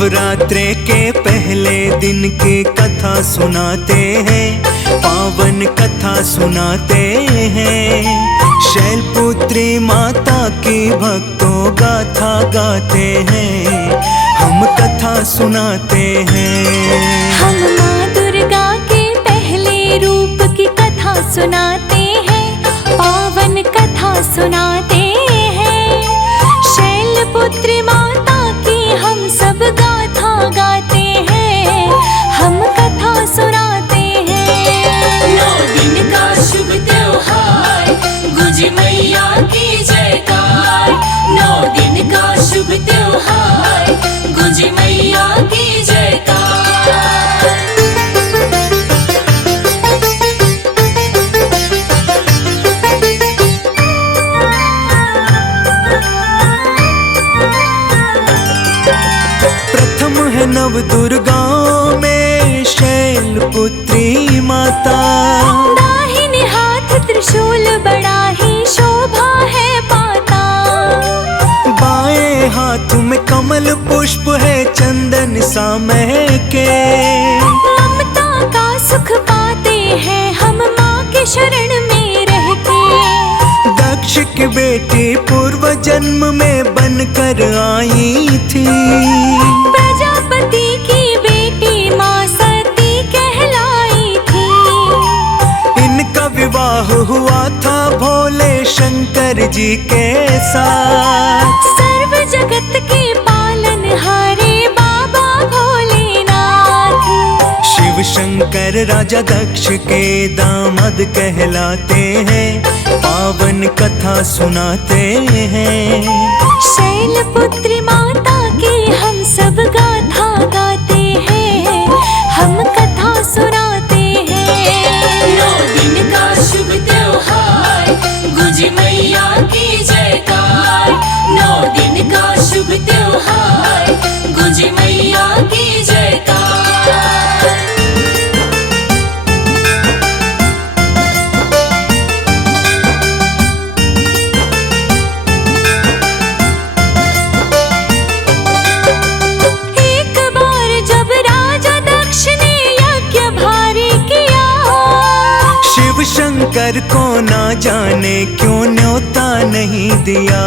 नवरात्रे के पहले दिन की कथा सुनाते हैं, पावन कथा सुनाते हैं। शैलपुत्री माता की भक्तों गाथा गाते हैं, हम कथा सुनाते हैं। हम माँ दुर्गा के पहले रूप की कथा सुनाते हैं, पावन कथा सुनाते हैं। शैलपुत्री माता की हम सब गाथा गाते हैं, हम कथा सुनाते हैं। 9 दिन का शुभ त्योहार, गुंजे मैया की जयकार। 9 दिन का शुभ त्योहार, गुंजे मैया की जयकार। नव दुर्गाओं में शैलपुत्री माता, दाहिने हाथ त्रिशूल बड़ा ही शोभा है पाता। बाएं हाथ में कमल पुष्प है चंदन सा महके। ममता का सुख पाते हैं हम माँ के शरण में रह के। दक्ष की बेटी पूर्व जन्म में बनकर आई थी, प्रजापति की बेटी माँ सती कहलाई थी। इनका विवाह हुआ था भोले शंकर जी के साथ। सर्व जगत के पालनहारे बाबा भोलेनाथ। शिव शंकर राजा दक्ष के दामाद कहलाते हैं, पावन कथा सुनाते हैं। शैलपुत्री माता की हम सब गाथा गाते हैं, हम कथा सुनाते हैं। 9 दिन का शुभ त्योहार, गुंजे मैया की जयकार। 9 दिन का शुभ त्योहार, गुंजे मैया की जयकार। शंकर को ना जाने क्यों न्योता नहीं दिया।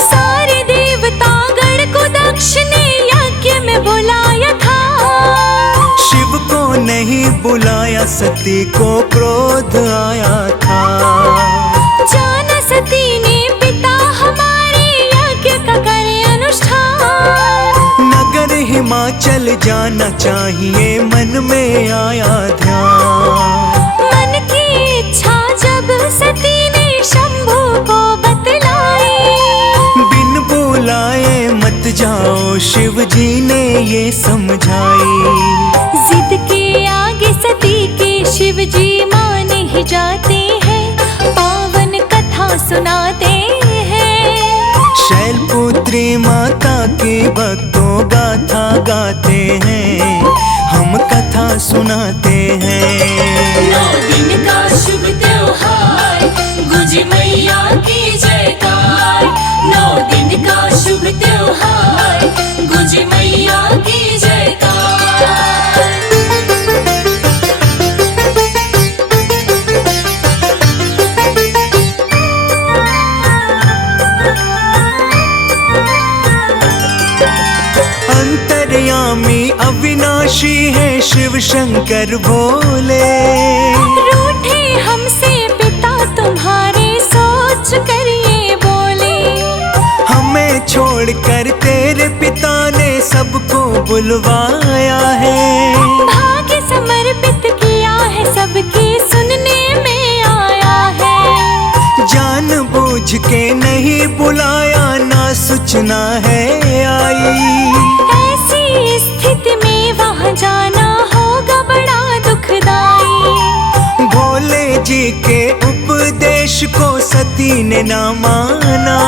सारे देवतागण को दक्ष ने यज्ञ में बुलाया था। शिव को नहीं बुलाया, सती को क्रोध आया था। जाना सती ने पिता हमारे यज्ञ का करे अनुष्ठान। नगर हिमाचल जाना चाहिए मन में आया ध्यान। मन की इच्छा जब सती ने शंभू को बतलाई, बिन बुलाए मत जाओ शिव जी ने ये समझाई। जिद के आगे सती के शिव जी मान ही जाते हैं, पावन कथा सुनाते हैं। शैलपुत्री माता की भक्तों गाथा गाते हैं, हम कथा सुनाते हैं। 9 दिन का शुभ त्योहार, गुंजे मैया की जयकार। 9 दिन का शुभ त्योहार, गुंजे मैया की जयकार। अंतर्यामी अविनाशी है शिव शंकर भोले। रूठे हमसे पिता तुम्हारे सोच कर ये बोले। हमें छोड़कर तेरे पिता ने सबको बुलवाया है। भाग्य समर्पित किया है सबकी सुनने में आया है। जानबूझ के नहीं बुलाया, ना सूचना है आई। ऐसी स्थिति में वहाँ जाना होगा बड़ा दुखदाई। भोले जी के उपदेश को सती ने ना माना।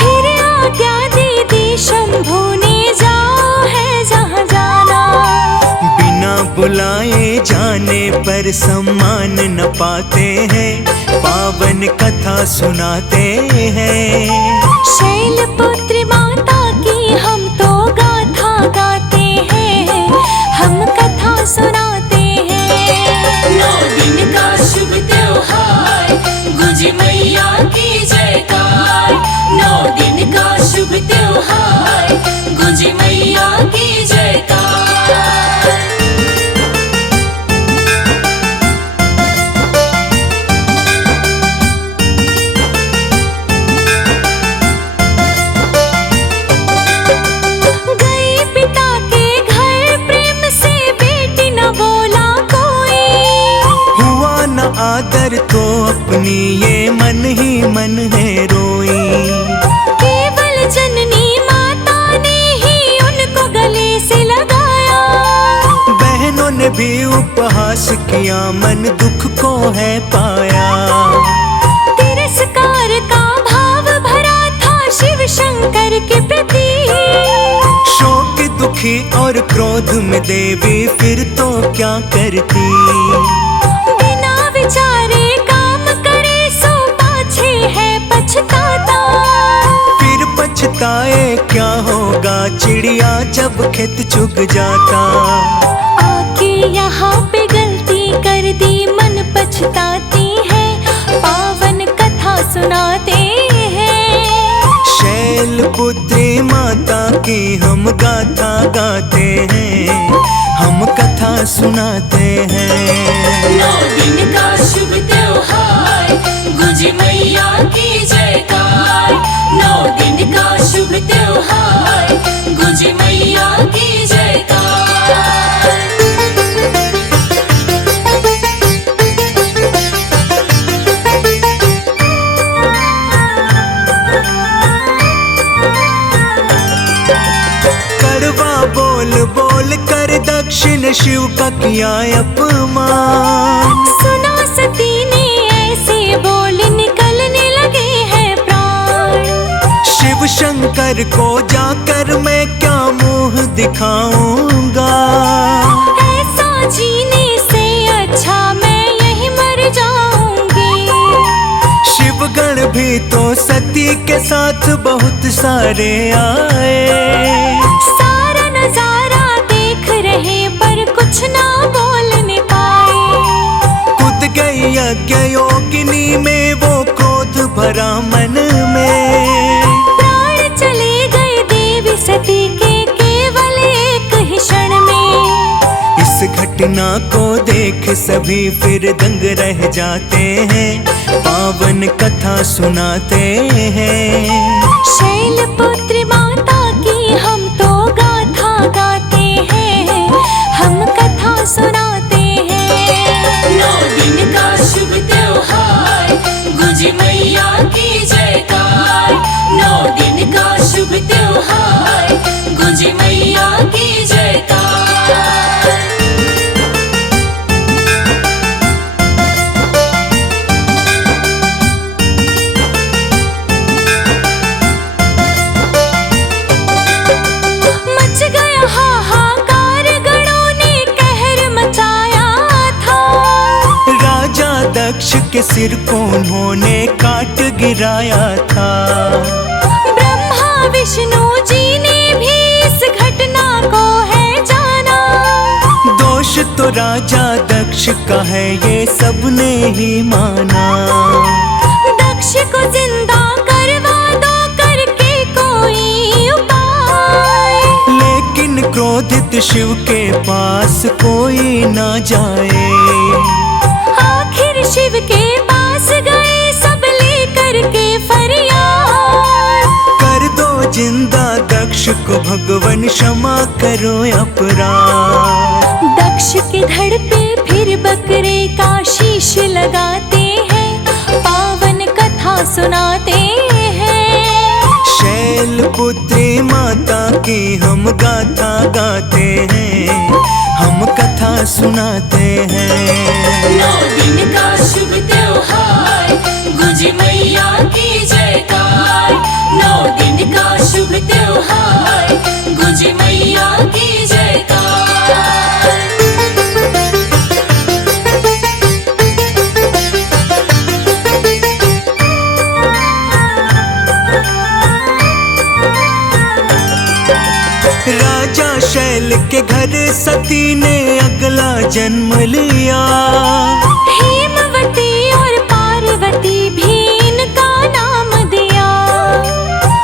फिर आज्ञा दे दी शंभू ने, जाओ है जहाँ जाना। बिना बुलाए जाने पर सम्मान न पाते हैं, पावन कथा सुनाते हैं। शैलपुत्री माता की हम तो गा ने भी उपहास किया, मन दुख को है पाया। तिरस्कार का भाव भरा था शिव शंकर के प्रति। शोक दुखी और क्रोध में देवी फिर तो क्या करती। बिना विचारे काम करे सो पाछे है पछताता। फिर पछताए क्या होगा, चिड़िया जब खेत चुग जाता। आके यहाँ पे गलती कर दी, मन पछताती है, पावन कथा सुनाते हैं। शैलपुत्री माता की हम गाथा गाते हैं, हम कथा सुनाते हैं। 9 दिन का शुभ त्योहार, गुंजे मैया की जयकार। 9 दिन का शुभ त्योहार, गुंजे मैया की जयकार। कड़वा बोल बोल कर दक्षिण शिव का किया अपमान। सुना सती ने ऐसे बोल, निकलने लगे हैं प्राण। शिव शंकर को जाकर मैं क्या मुंह दिखाऊंगा। ऐसा जीने से अच्छा मैं यहीं मर जाऊंगी। शिवगण भी तो सती के साथ बहुत सारे आए। सारा नजारा देख रहे पर कुछ ना बोलने पाए। कूद गई यज्ञ योगिनी में वो क्रोध भरा मन में। प्राण चले गए देवी सती के केवल एक ही क्षण में। इस घटना को देख सभी फिर दंग रह जाते हैं, पावन कथा सुनाते हैं। शैलपुत्री माता की हम तो गाथा गाते हैं, हम कथा सुनाते हैं। 9 दिन का शुभ त्योहार, गुंजे मैया की जयकार। 9 दिन का शुभ त्योहार, गुंजे मैया की जयकार। मच गया हाहाकार, गणों ने कहर मचाया था। राजा दक्ष के सिर को उन्होंने काट गिराया था। ब्रह्मा विष्णु जी ने भी इस घटना को है जाना। दोष तो राजा दक्ष का है, ये सबने ही माना। दक्ष को जिंदा करवा दो करके कोई उपाय। लेकिन क्रोधित शिव के पास कोई ना जाए। आखिर शिव के पास गए सब लेकर के फरियाद। कर दो जिंदा दक्ष को भगवन, क्षमा करो अपराध। दक्ष के धड़ पे फिर बकरे का शीश लगाते हैं, पावन कथा सुनाते हैं। शैलपुत्री माता की हम गाथा गाते हैं, हम कथा सुनाते हैं। 9 दिन का शुभ त्योहार, गुंजे मैया की जयकार। 9 दिन का शुभ त्योहार, गुंजे मैया की जयकार। राजा शैल के घर सती ने अगला जन्म लिया। हेमवती और पार्वती भी इनका नाम दिया।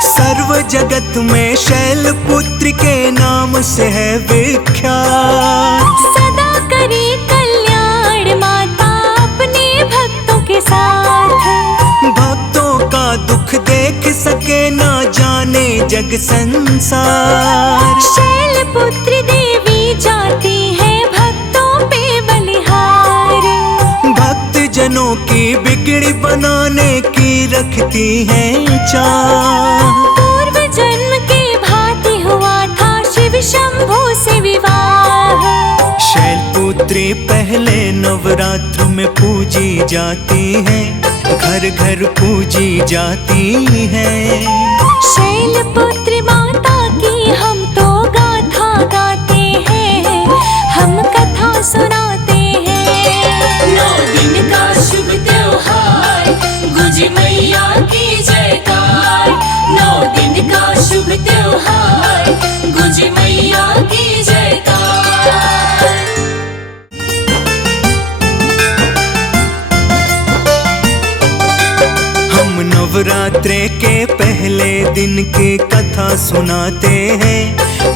सर्व जगत में शैलपुत्री के नाम से है विख्यात। सदा करे कल्याण माता अपने भक्तों के साथ। भक्तों का दुख देख सके ना जाने जग संसार। शैलपुत्री देवी जाती है भक्तों पे बलिहार। भक्त जनों की बिगड़ी बनाने की रखती है चाह। पूर्व जन्म के भांति हुआ था शिव शंभू से विवाह। शैलपुत्री पहले नवरात्र में पूजी जाती है, घर घर पूजी जाती है। शैलपुत्री माता की हम तो गाथा गाते हैं, हम कथा सुनाते हैं। 9 दिन का शुभ त्योहार, गुजी मैया की जयकार। 9 दिन का शुभ त्योहार, गुजी मैया की जयकार। हम नवरात्रे के पहले दिन की कथा सुनाते हैं,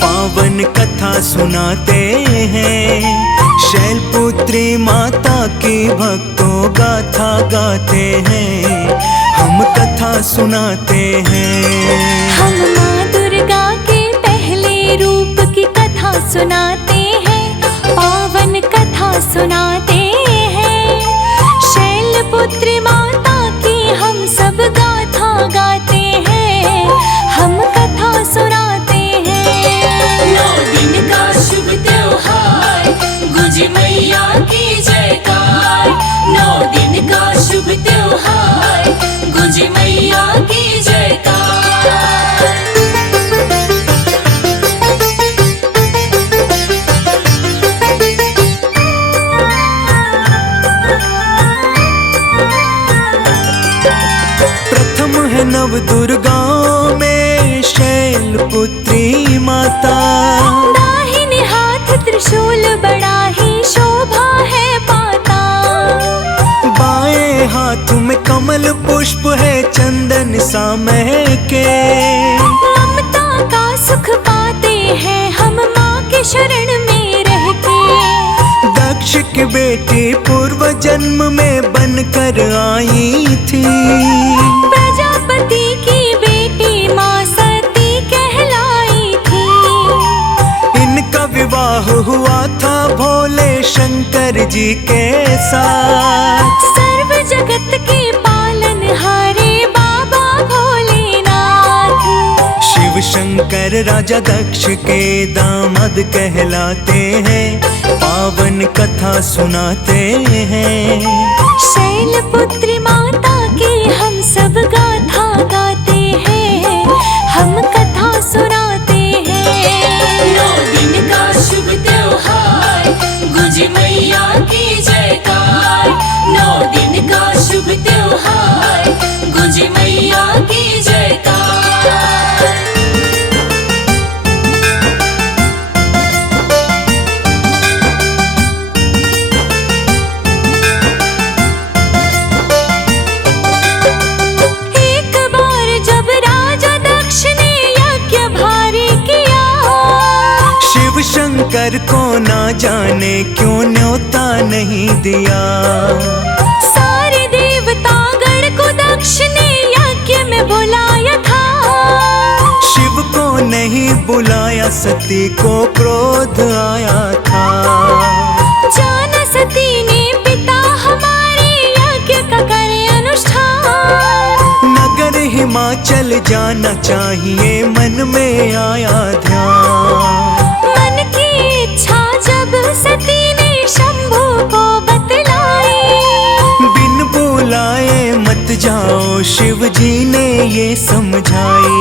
पावन कथा सुनाते हैं। शैलपुत्री माता की भक्तों गाथा गाते हैं, हम कथा सुनाते हैं। हम माँ दुर्गा के पहले रूप की कथा सुनाते हैं, पावन कथा सुनाते हैं। शैलपुत्री माता की हम सब गाथा गाते हैं, हम कथा सुनाते हैं। 9 दिन का शुभ त्योहार, गुजी मैया की जयकार। 9 दिन का शुभ त्योहार, गुजी मैया की जयकार। प्रथम है नव दुर्गाओं में शैलपुत्री माता। दाहिने हाथ त्रिशूल बड़ा ही शोभा है पाता। बाएं हाथ में कमल पुष्प है चंदन सा महके। ममता का सुख पाते हैं हम माँ के शरण में रह के। दक्ष की बेटी पूर्व जन्म में बनकर आई थी। प्रजापति की बेटी माँ सती कहलाई थी। इनका विवाह हुआ था भोले शंकर जी के साथ। सर्व जगत के पालनहारे बाबा भोलेनाथ। शिव शंकर राजा दक्ष के दामाद कहलाते हैं, पावन कथा सुनाते हैं। शैलपुत्री माता की हम सब गाथा गाते हैं, हम कथा सुनाते हैं। 9 दिन का शुभ त्योहार, गुजी मैया की जयकार। 9 दिन का शुभ त्योहार, गुजी मैया की जयकार। एक बार जब राजा दक्ष ने यज्ञ भारी किया। शिव शंकर को ना जाने क्यों न्योता नहीं दिया। सारे देवतागण को दक्ष ने यज्ञ में बुलाया था। शिव को नहीं बुलाया, सती को क्रोध आया था। जाना सती ने पिता हमारे यज्ञ का करे अनुष्ठान। नगर हिमाचल जाना चाहिए मन में आया ध्यान। मन की इच्छा जब सती ने शंभू को बतलाई। बिन बुलाए मत जाओ, शिव जी ने ये समझाई।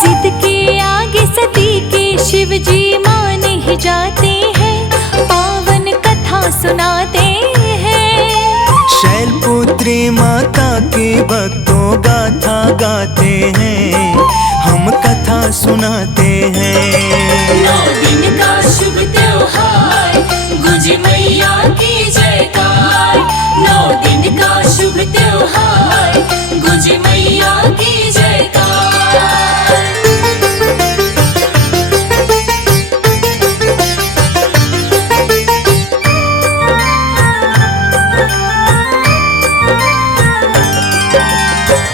जिद के आगे सती के शिव जी मान ही जाते हैं, पावन कथा सुनाते हैं। शैलपुत्री माता की भक्तों गाथा गाते हैं, हम कथा सुनाते हैं। 9 दिन का शुभ त्योहार, गुजी मैया की जयकार। 9 दिन का शुभ त्योहार, गुजी मैया की जयकार।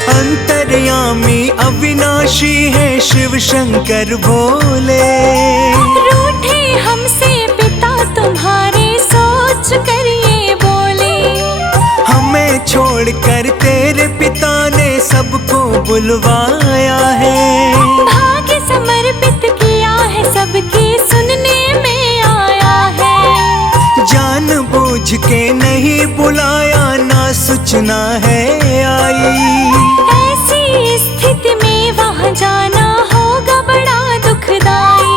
अंतर्यामी अविनाशी है शिव शंकर भोले। रूठे हमसे पिता तुम्हारे सोच कर ये बोले। हमें छोड़कर तेरे पिता ने सबको बुलवाया है। भाग्य समर्पित किया है सबके सुनने में आया है। जान तुझके नहीं बुलाया ना सूचना है आई। ऐसी स्थिति में वहाँ जाना होगा बड़ा दुखदाई।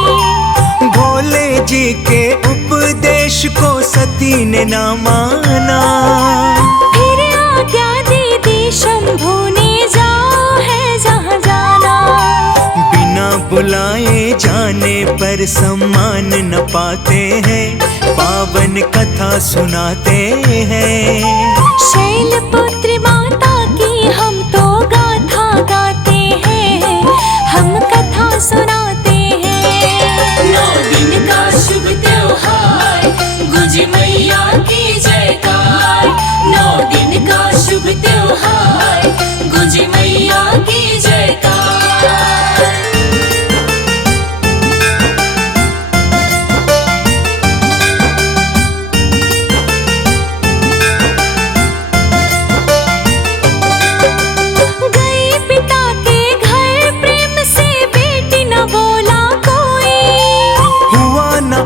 भोले जी के उपदेश को सती ने ना माना। फिर आज्ञा दे दी शंभू ने, जाओ है जहाँ जाना। बिना बुलाए जाने पर सम्मान न पाते हैं, पावन कथा सुनाते हैं। शैलपुत्री माता की हम तो गाथा गाते हैं, हम कथा सुनाते हैं। 9 दिन का शुभ त्योहार, गुज मैया की जयकार। 9 दिन का शुभ त्योहार, गुज मैया की जयकार।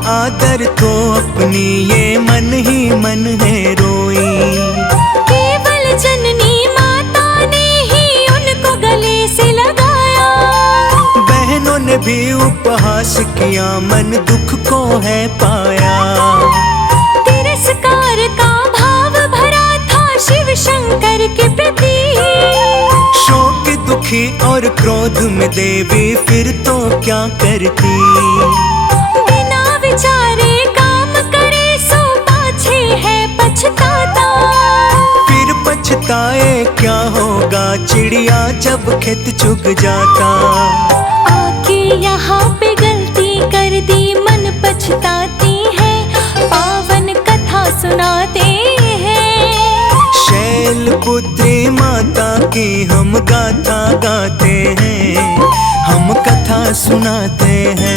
आदर तो अपनी ये मन ही मन है रोई। केवल जननी माता ने ही उनको गले से लगाया। बहनों ने भी उपहास किया, मन दुख को है पाया। तिरस्कार का भाव भरा था शिव शंकर के प्रति। शोक दुखी और क्रोध में देवी फिर तो क्या करती। विचारे काम करे सो पाछे है पछताता। फिर पछताए क्या होगा, चिड़िया जब खेत चुग जाता। आके यहाँ पे गलती कर दी, मन पछताती है, पावन कथा सुनाते हैं। शैलपुत्री माता की हम गाथा गाते हैं, हम कथा सुनाते हैं।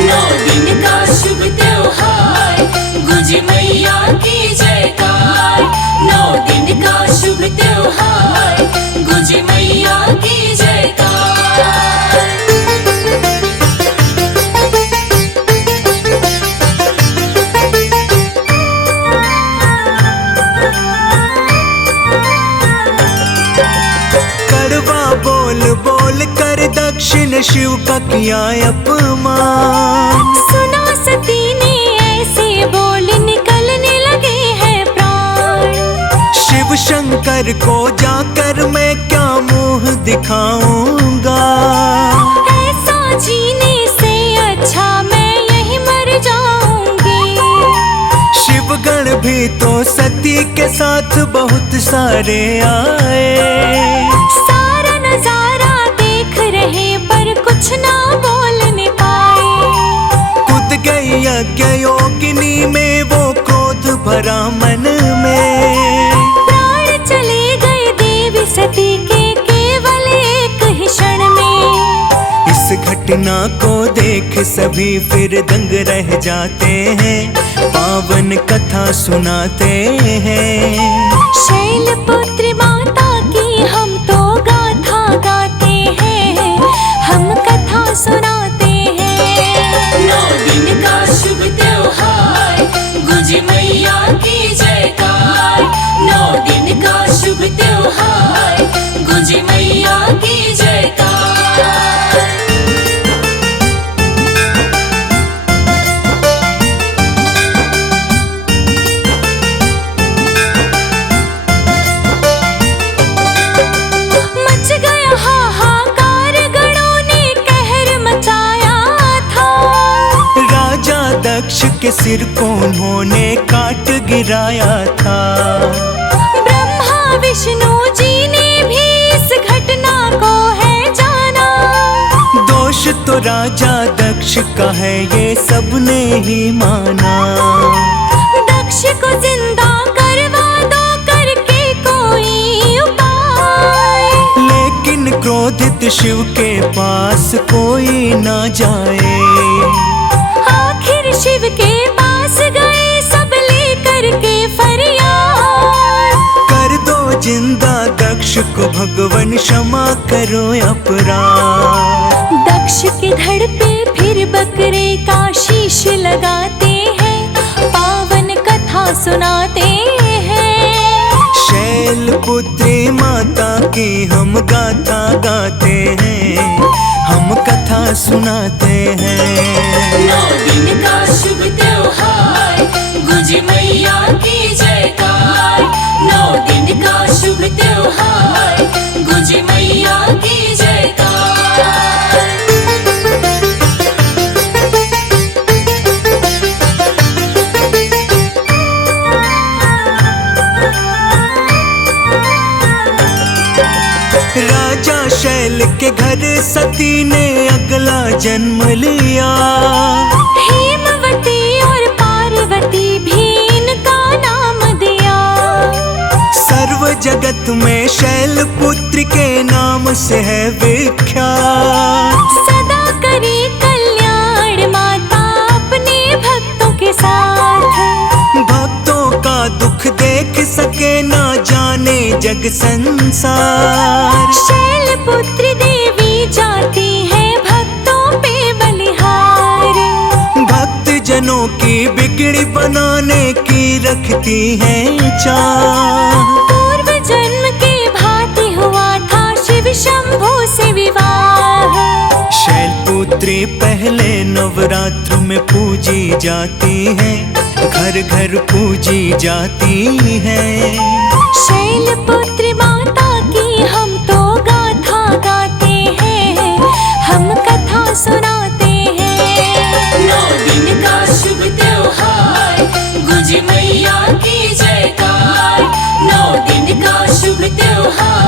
9 दिन का शुभ त्योहार, गुज मैया की जयकार। 9 दिन का शुभ त्योहार, गुज मैया की जयकार। बोल बोल कर दक्षिण शिव का किया अपमान। सुना सती ने ऐसे बोल, निकलने लगे हैं प्राण। शिव शंकर को जाकर मैं क्या मुंह दिखाऊंगा। ऐसा जीने से अच्छा मैं यहीं मर जाऊंगी। शिवगण भी तो सती के साथ बहुत सारे आए। सारा नजारा देख रहे पर कुछ ना बोलने पाए। कूद गई यज्ञ योगिनी में वो क्रोध भरा मन में। प्राण चले गए देवी सती के केवल एक ही क्षण में। इस घटना को देख सभी फिर दंग रह जाते हैं, पावन कथा सुनाते हैं। शैलपुत्री माता की हम तो गाथा गाते हैं, हम कथा सुनाते हैं। 9 दिन का शुभ त्योहार, गुज मैया की जयकार। 9 दिन का शुभ त्योहार, गुज मैया की जयकार। दक्ष के सिर को उन्होंने काट गिराया था। ब्रह्मा विष्णु जी ने भी इस घटना को है जाना। दोष तो राजा दक्ष का है, ये सबने ही माना। दक्ष को जिंदा करवा दो करके कोई उपाय। लेकिन क्रोधित शिव के पास कोई न जाए। आखिर शिव के पास गए सब लेकर के फरियाद। कर दो जिंदा दक्ष को भगवन, क्षमा करो अपराध। दक्ष के धड़ पे फिर बकरे का शीश लगाते हैं, पावन कथा सुना पुत्री माता की हम गाथा गाते हैं, हम कथा सुनाते हैं। 9 दिन का शुभ त्योहार, गुजे मैया की जयकार। 9 दिन का शुभ त्योहार, गुजे मैया की जयकार। राजा शैल के घर सती ने अगला जन्म लिया। हेमवती और पार्वती भी इनका नाम दिया। सर्व जगत में शैल पुत्र के नाम से है विख्यात। सदा करे कल्याण माता अपने भक्तों के साथ। भक्तों का दुख देख सके ना जाने जग संसार। शैल पुत्र देवी जाती है भक्तों पे बलिहार। भक्त जनों की बिगड़ी बनाने की रखती है चाह। पूर्व जन्म के भांति हुआ था शिव शंभू से विवाह। शैलपुत्री पहले नवरात्र में पूजी जाती है, घर घर पूजी जाती है। शैलपुत्री माता की हम तो गाथा गाते हैं, हम कथा सुनाते हैं। 9 दिन का शुभ त्योहार, गुजे मैया की जयकार। 9 दिन का शुभ त्योहार,